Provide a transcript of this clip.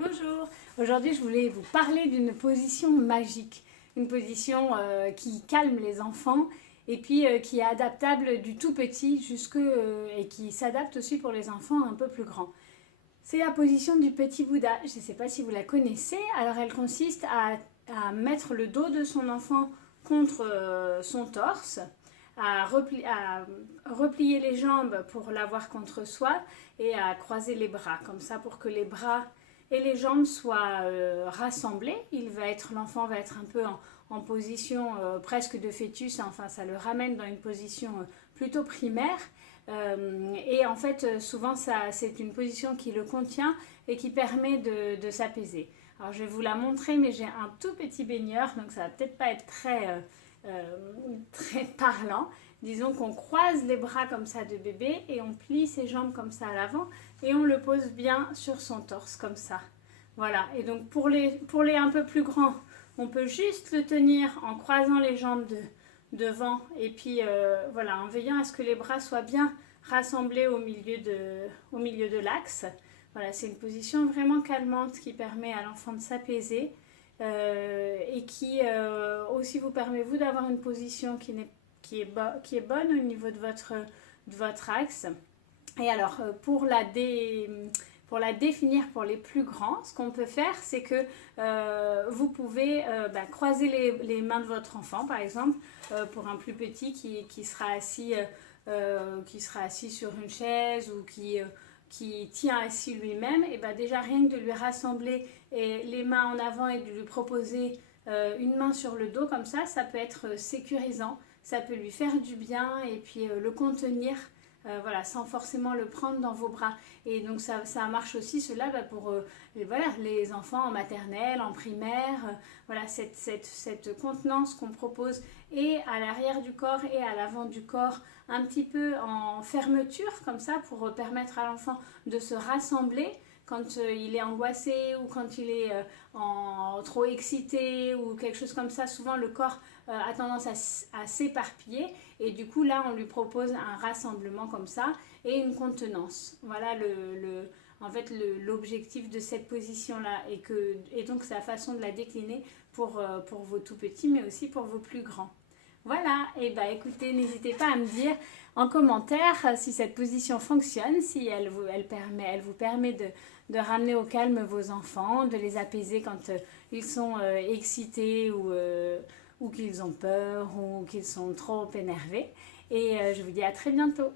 Bonjour, aujourd'hui je voulais vous parler d'une position magique, une position qui calme les enfants et puis qui est adaptable du tout petit et qui s'adapte aussi pour les enfants un peu plus grands. C'est la position du petit Bouddha, je ne sais pas si vous la connaissez, alors elle consiste à mettre le dos de son enfant contre son torse, à replier les jambes pour l'avoir contre soi et à croiser les bras, comme ça pour que les bras et les jambes soient rassemblées. L'enfant va être un peu en position presque de fœtus, enfin ça le ramène dans une position plutôt primaire. Et en fait, souvent, c'est une position qui le contient et qui permet de s'apaiser. Alors, je vais vous la montrer, mais j'ai un tout petit baigneur, donc ça va peut-être pas être très parlant. Disons qu'on croise les bras comme ça de bébé et on plie ses jambes comme ça à l'avant et on le pose bien sur son torse comme ça. Voilà, et donc pour les un peu plus grands, on peut juste le tenir en croisant les jambes devant et puis voilà, en veillant à ce que les bras soient bien rassemblés au milieu de l'axe. Voilà, c'est une position vraiment calmante qui permet à l'enfant de s'apaiser et qui aussi vous permet vous d'avoir une position qui est bonne au niveau de votre axe. Et alors pour la définir pour les plus grands, ce qu'on peut faire, c'est que vous pouvez croiser les mains de votre enfant, par exemple, pour un plus petit qui sera assis sur une chaise ou qui tient assis lui-même. Et ben déjà rien que de lui rassembler les mains en avant et de lui proposer une main sur le dos comme ça peut être sécurisant, ça peut lui faire du bien et puis le contenir. Voilà, sans forcément le prendre dans vos bras. Et donc ça marche aussi cela pour les enfants en maternelle, en primaire. Voilà, cette contenance qu'on propose et à l'arrière du corps et à l'avant du corps, un petit peu en fermeture comme ça pour permettre à l'enfant de se rassembler quand il est angoissé ou quand il est trop excité ou quelque chose comme ça. Souvent le corps a tendance à s'éparpiller et du coup là on lui propose un rassemblement comme ça et une contenance. Voilà en fait l'objectif de cette position là et donc c'est la façon de la décliner pour vos tout petits mais aussi pour vos plus grands. Voilà, et bah écoutez, n'hésitez pas à me dire en commentaire si cette position fonctionne, si elle vous permet de ramener au calme vos enfants, de les apaiser quand ils sont excités ou qu'ils ont peur ou qu'ils sont trop énervés. Et je vous dis à très bientôt.